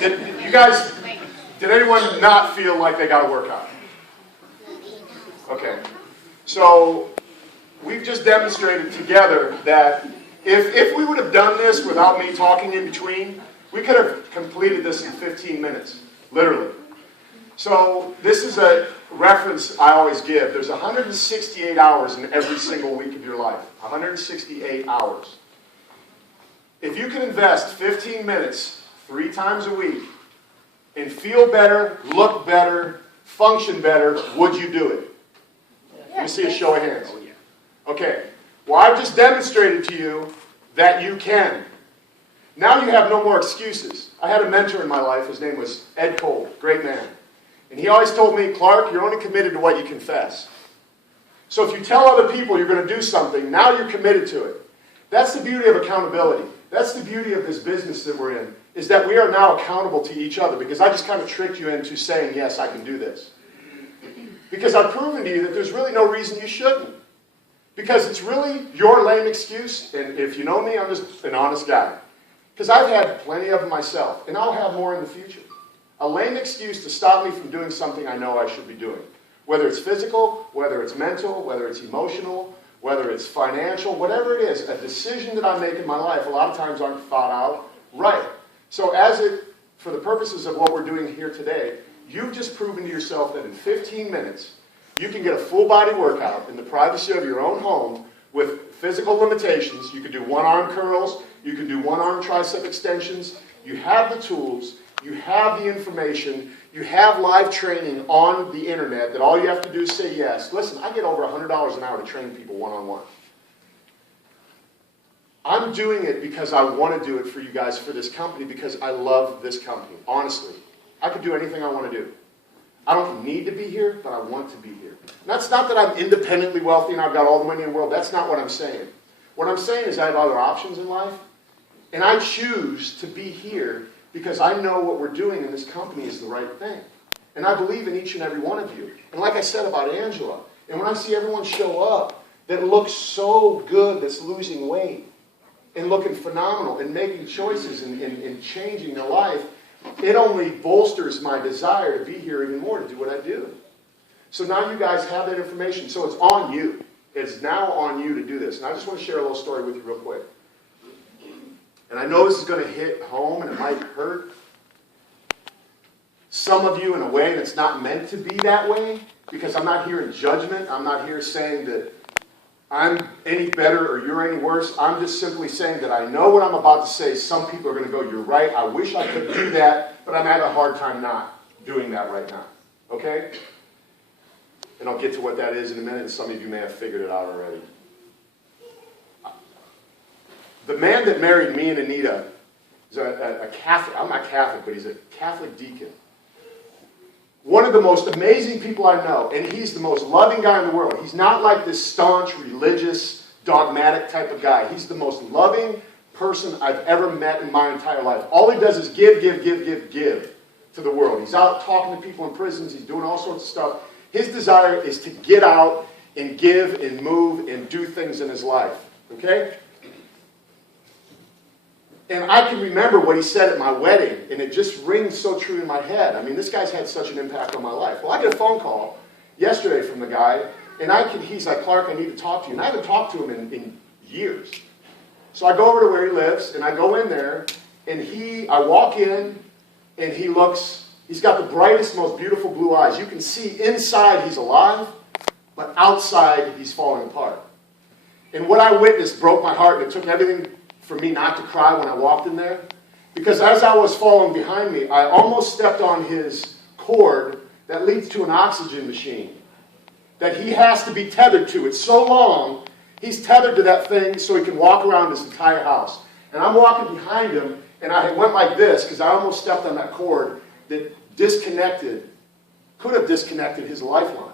Did anyone not feel like they got a workout? Okay. So we've just demonstrated together that if we would have done this without me talking in between, we could have completed this in 15 minutes, literally. So this is a reference I always give. There's 168 hours in every single week of your life. 168 hours. If you can invest 15 minutes 3 times a week and feel better, look better, function better, would you do it? Let me see a show of hands. Okay. Well, I've just demonstrated to you that you can. Now you have no more excuses. I had a mentor in my life. His name was Ed Cole. Great man. And he always told me, Clark, you're only committed to what you confess. So if you tell other people you're going to do something, now you're committed to it. That's the beauty of accountability. That's the beauty of this business that we're in, is that we are now accountable to each other, because I just kind of tricked you into saying, yes, I can do this. Because I've proven to you that there's really no reason you shouldn't. Because it's really your lame excuse, and if you know me, I'm just an honest guy. Because I've had plenty of them myself, and I'll have more in the future. A lame excuse to stop me from doing something I know I should be doing. Whether it's physical, whether it's mental, whether it's emotional, whether it's financial, whatever it is, a decision that I make in my life a lot of times aren't thought out right. So for the purposes of what we're doing here today, you've just proven to yourself that in 15 minutes, you can get a full body workout in the privacy of your own home with physical limitations. You can do one-arm curls, you can do one-arm tricep extensions. You have the tools, you have the information, you have live training on the internet that all you have to do is say yes. Listen, I get over $100 an hour to train people one-on-one. I'm doing it because I want to do it for you guys, for this company, because I love this company, honestly. I could do anything I want to do. I don't need to be here, but I want to be here. And that's not that I'm independently wealthy and I've got all the money in the world. That's not what I'm saying. What I'm saying is I have other options in life, and I choose to be here because I know what we're doing in this company is the right thing. And I believe in each and every one of you. And like I said about Angela, and when I see everyone show up that looks so good, that's losing weight, and looking phenomenal, and making choices, and changing their life, it only bolsters my desire to be here even more, to do what I do. So now you guys have that information. So it's on you. It's now on you to do this. And I just want to share a little story with you real quick. And I know this is going to hit home, and it might hurt some of you in a way that's not meant to be that way, because I'm not here in judgment. I'm not here saying that I'm any better or you're any worse. I'm just simply saying that I know what I'm about to say. Some people are going to go, you're right, I wish I could do that, but I'm having a hard time not doing that right now. Okay? And I'll get to what that is in a minute, and some of you may have figured it out already. The man that married me and Anita is a Catholic. I'm not Catholic, but he's a Catholic deacon. One of the most amazing people I know, and he's the most loving guy in the world. He's not like this staunch, religious, dogmatic type of guy. He's the most loving person I've ever met in my entire life. All he does is give to the world. He's out talking to people in prisons. He's doing all sorts of stuff. His desire is to get out and give and move and do things in his life. Okay? And I can remember what he said at my wedding, and it just rings so true in my head. I mean, this guy's had such an impact on my life. Well, I get a phone call yesterday from the guy, and he's like, Clark, I need to talk to you. And I haven't talked to him in years. So I go over to where he lives, and I go in there, and I walk in, and he's got the brightest, most beautiful blue eyes. You can see inside he's alive, but outside he's falling apart. And what I witnessed broke my heart, and it took everything for me not to cry when I walked in there. Because as I was falling behind me, I almost stepped on his cord that leads to an oxygen machine that he has to be tethered to. It's so long, he's tethered to that thing so he can walk around his entire house. And I'm walking behind him, and I went like this because I almost stepped on that cord that could have disconnected his lifeline.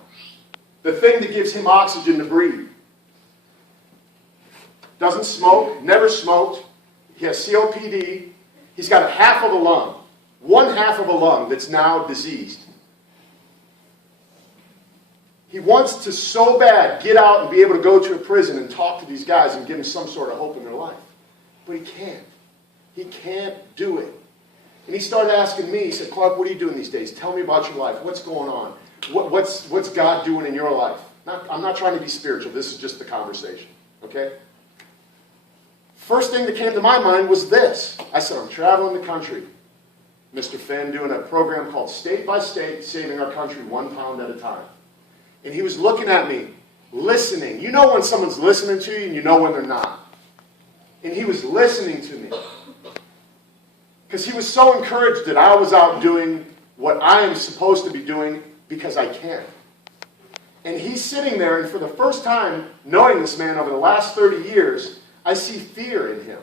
The thing that gives him oxygen to breathe. Doesn't smoke, never smoked. He has COPD. He's got a half of a lung, one half of a lung that's now diseased. He wants to so bad get out and be able to go to a prison and talk to these guys and give them some sort of hope in their life. But he can't. He can't do it. And And he started asking me, he said, Clark, what are you doing these days? Tell me about your life. What's going on? What's God doing in your life? I'm not trying to be spiritual. This is just the conversation. Okay? First thing that came to my mind was this. I said, I'm traveling the country, Mr. Finn, doing a program called State by State, Saving Our Country 1 Pound at a Time. And he was looking at me, listening. You know when someone's listening to you and you know when they're not. And he was listening to me. Because he was so encouraged that I was out doing what I am supposed to be doing because I can. And he's sitting there, and for the first time, knowing this man over the last 30 years, I see fear in him.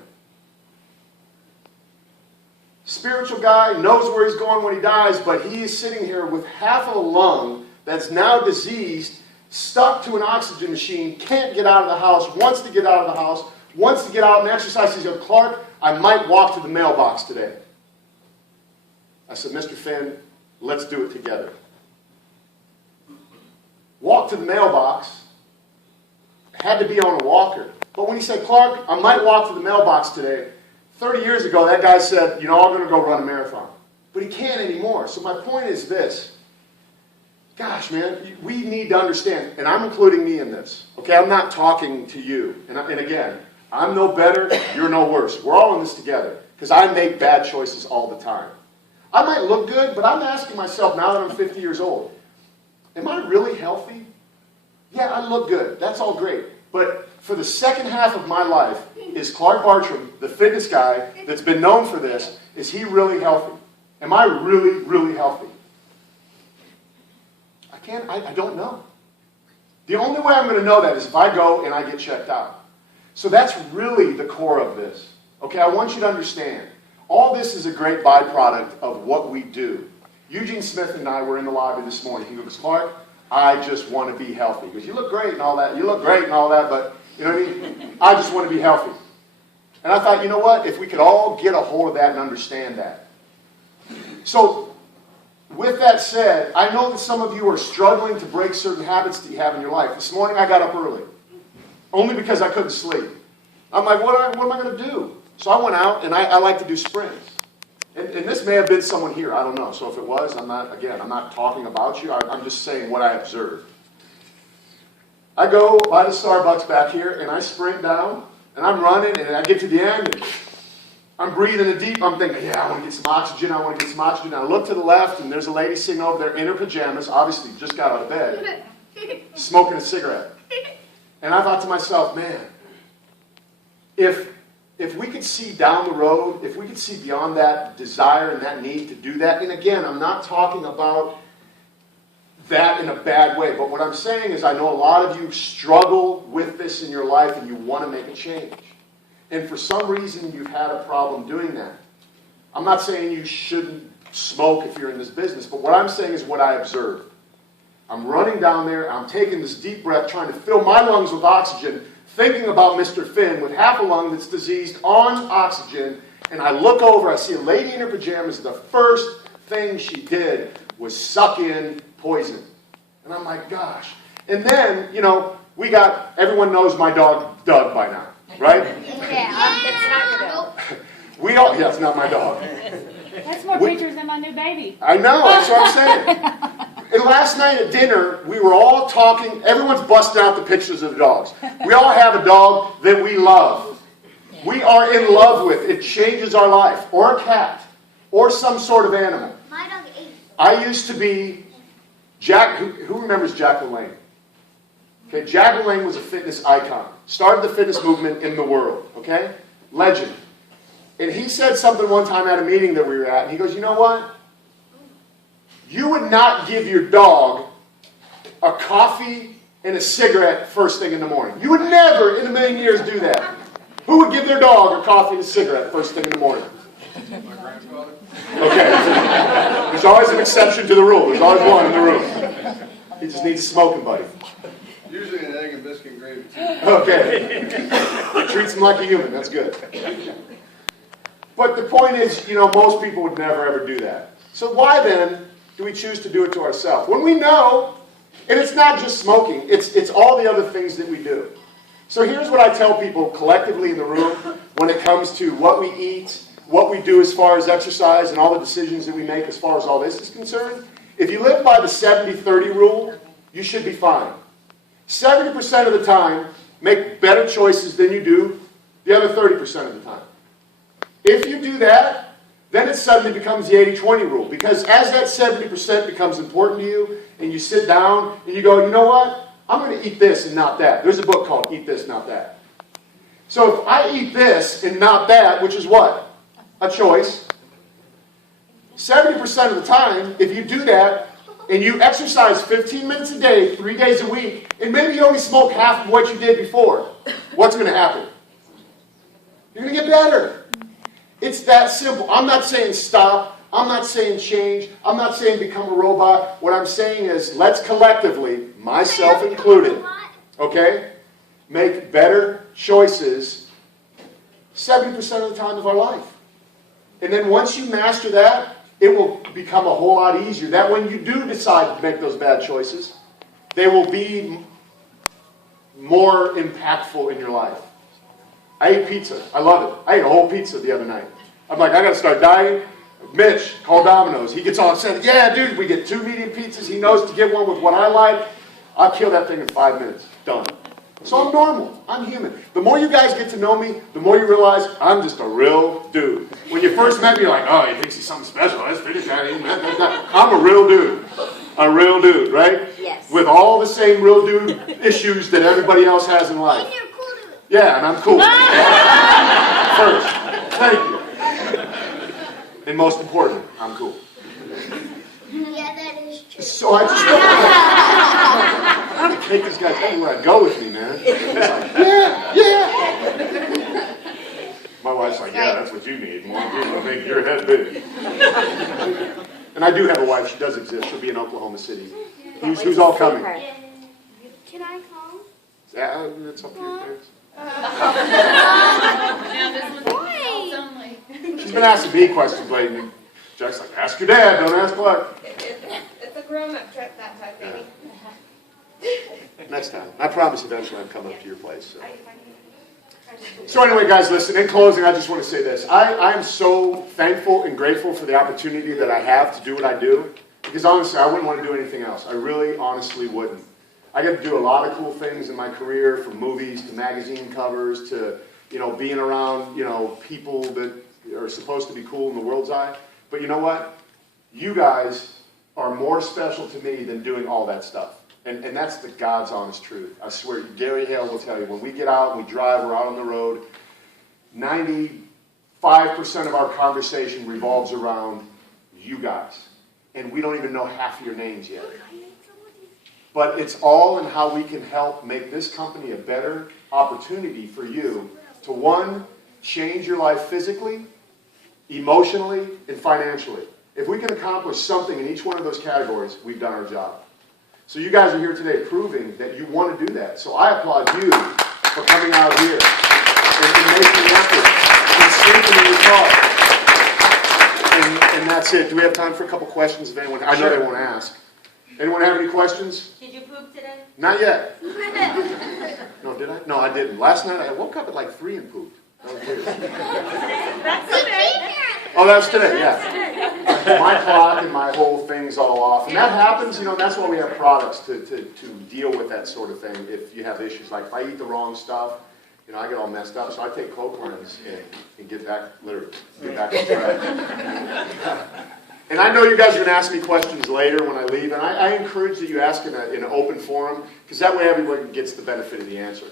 Spiritual guy, knows where he's going when he dies, but he is sitting here with half of a lung that's now diseased, stuck to an oxygen machine, can't get out of the house, wants to get out of the house, wants to get out and exercise. He said, Clark, I might walk to the mailbox today. I said, Mr. Finn, let's do it together. Walked to the mailbox, had to be on a walker. But when he said, Clark, I might walk to the mailbox today, 30 years ago, that guy said, you know, I'm going to go run a marathon. But he can't anymore. So my point is this. Gosh, man, we need to understand, and I'm including me in this. Okay, I'm not talking to you. And again, I'm no better, you're no worse. We're all in this together. Because I make bad choices all the time. I might look good, but I'm asking myself now that I'm 50 years old, am I really healthy? Yeah, I look good. That's all great. But for the second half of my life, is Clark Bartram, the fitness guy that's been known for this, is he really healthy? Am I really, really healthy? I don't know. The only way I'm going to know that is if I go and I get checked out. So that's really the core of this. Okay, I want you to understand. All this is a great byproduct of what we do. Eugene Smith and I were in the lobby this morning. He goes, Clark, I just want to be healthy. He goes, you look great and all that. You look great and all that, but you know what I mean? I just want to be healthy. And I thought, you know what? If we could all get a hold of that and understand that. So, with that said, I know that some of you are struggling to break certain habits that you have in your life. This morning I got up early. Only because I couldn't sleep. I'm like, what am I going to do? So I went out and I like to do sprints. And this may have been someone here. I don't know. So if it was, I'm not talking about you. I'm just saying what I observed. I go by the Starbucks back here and I sprint down and I'm running and I get to the end and I'm breathing in deep. I'm thinking, yeah, I want to get some oxygen. I want to get some oxygen. I look to the left and there's a lady sitting over there in her pajamas, obviously just got out of bed, smoking a cigarette. And I thought to myself, man, if we could see down the road, if we could see beyond that desire and that need to do that, and again, I'm not talking about that in a bad way, but what I'm saying is I know a lot of you struggle with this in your life and you want to make a change. And for some reason, you've had a problem doing that. I'm not saying you shouldn't smoke if you're in this business, but what I'm saying is what I observed. I'm running down there, I'm taking this deep breath, trying to fill my lungs with oxygen, thinking about Mr. Finn with half a lung that's diseased on oxygen, and I look over, I see a lady in her pajamas, the first thing she did was suck in poison. And I'm like, gosh. And then, you know, everyone knows my dog Doug by now. Right? Yeah, it's not your dog. Yeah, it's not my dog. That's more pictures than my new baby. I know, that's what I'm saying. And last night at dinner, we were all talking, everyone's busting out the pictures of the dogs. We all have a dog that we love. We are in love with. It changes our life. Or a cat. Or some sort of animal. My dog ate. I used to be Jack, who remembers Jack LaLanne? Okay, Jack LaLanne was a fitness icon. Started the fitness movement in the world. Okay? Legend. And he said something one time at a meeting that we were at, and he goes, you know what? You would not give your dog a coffee and a cigarette first thing in the morning. You would never in a million years do that. Who would give their dog a coffee and a cigarette first thing in the morning? My grandfather. Okay. There's always an exception to the rule. There's always one in the room. He just needs a smoking buddy. Usually an egg and biscuit gravy. Okay. Treats him like a human. That's good. But the point is, you know, most people would never ever do that. So why then do we choose to do it to ourselves? When we know, and it's not just smoking, it's all the other things that we do. So here's what I tell people collectively in the room when it comes to what we eat, what we do as far as exercise and all the decisions that we make as far as all this is concerned, if you live by the 70-30 rule, you should be fine. 70% of the time, make better choices than you do the other 30% of the time. If you do that, then it suddenly becomes the 80-20 rule. Because as that 70% becomes important to you, and you sit down and you go, you know what? I'm going to eat this and not that. There's a book called Eat This, Not That. So if I eat this and not that, which is what? A choice. 70% of the time, if you do that, and you exercise 15 minutes a day, 3 days a week, and maybe you only smoke half of what you did before, what's going to happen? You're going to get better. It's that simple. I'm not saying stop. I'm not saying change. I'm not saying become a robot. What I'm saying is let's collectively, myself included, okay, make better choices 70% of the time of our life. And then once you master that, it will become a whole lot easier. That when you do decide to make those bad choices, they will be more impactful in your life. I eat pizza. I love it. I ate a whole pizza the other night. I'm like, I got to start dieting. Mitch, call Domino's. He gets all upset. Yeah, dude, we get 2 medium pizzas. He knows to get one with what I like. I'll kill that thing in 5 minutes. Done. So I'm normal. I'm human. The more you guys get to know me, the more you realize I'm just a real dude. When you first met me, you're like, oh, he thinks he's something special. Let's finish that. I'm a real dude. A real dude, right? Yes. With all the same real dude issues that everybody else has in life. And you're cool dude. Yeah, and I'm cool. First, thank you. And most important, I'm cool. Yeah, that is true. So I just don't take these guys everywhere I go with me, man. It's like, yeah. My wife's like, yeah, that's what you need. More people to make your head big. And I do have a wife. She does exist. She'll be in Oklahoma City. Who's all coming? Can I come? Yeah, it's up to your parents. Now this one's adults only. She's been asking me questions lately. Jack's like, ask your dad, don't ask what. It's a grown-up trip, that type, baby. Next time. I promise eventually I'll come up to your place. So anyway, guys, listen, in closing, I just want to say this. I am so thankful and grateful for the opportunity that I have to do what I do. Because honestly, I wouldn't want to do anything else. I really, honestly wouldn't. I get to do a lot of cool things in my career, from movies to magazine covers to, being around, people that are supposed to be cool in the world's eye. But you know what? You guys are more special to me than doing all that stuff. And that's the God's honest truth. I swear, Gary Hale will tell you, when we get out and we drive, we're out on the road, 95% of our conversation revolves around you guys. And we don't even know half of your names yet. But it's all in how we can help make this company a better opportunity for you to, one, change your life physically, emotionally, and financially. If we can accomplish something in each one of those categories, we've done our job. So you guys are here today proving that you want to do that. So I applaud you for coming out here and making the effort and strengthening your cause. And that's it. Do we have time for a couple questions if anyone? I know they won't ask. Anyone have any questions? Did you poop today? Not yet. No, did I? No, I didn't. Last night I woke up at like 3 and pooped. That was weird. That's today. Oh, that was today, yeah. My clock and my whole thing's all off. And that happens, that's why we have products to deal with that sort of thing if you have issues. Like if I eat the wrong stuff, I get all messed up. So I take Cochrans and get back on track. And I know you guys are going to ask me questions later when I leave, and I encourage that you ask in an open forum, because that way everyone gets the benefit of the answer.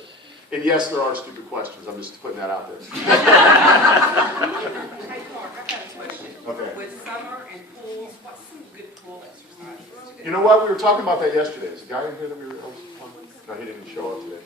And yes, there are stupid questions. I'm just putting that out there. Hey, Clark, I've got a question. Okay. With summer and pools, what's some good pool exercises? You know what? We were talking about that yesterday. Is a guy in here that I was talking to? No, he didn't show up today.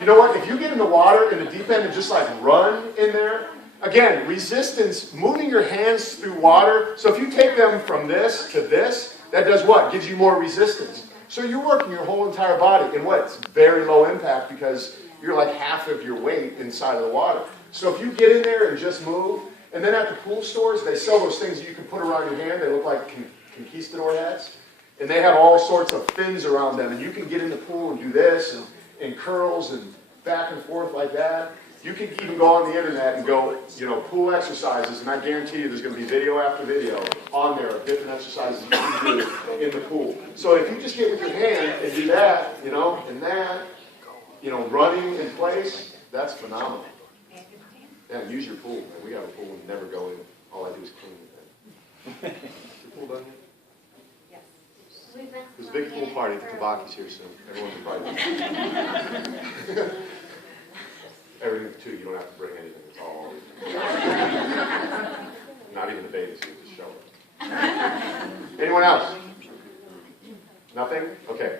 You know what? If you get in the water in the deep end and just like run in there, again, resistance, moving your hands through water. So if you take them from this to this, that does what? Gives you more resistance. So you're working your whole entire body in what? It's very low impact because you're like half of your weight inside of the water. So if you get in there and just move, and then at the pool stores, they sell those things that you can put around your hand. They look like conquistador hats. And they have all sorts of fins around them. And you can get in the pool and do this and curls and back and forth like that. You can even go on the internet and go, pool exercises, and I guarantee you there's going to be video after video on there of different exercises you can do in the pool. So if you just get with your hand and do that, and that, running in place, that's phenomenal. Yeah, use your pool, man. We got a pool and never go in. All I do is clean it. Your pool done yet? There's a big pool party at the Tabaki's here soon. Everyone's invited. Everything, too. You don't have to bring anything. It's all. Not even the bathing suit. Just show it. Anyone else? Nothing? Okay.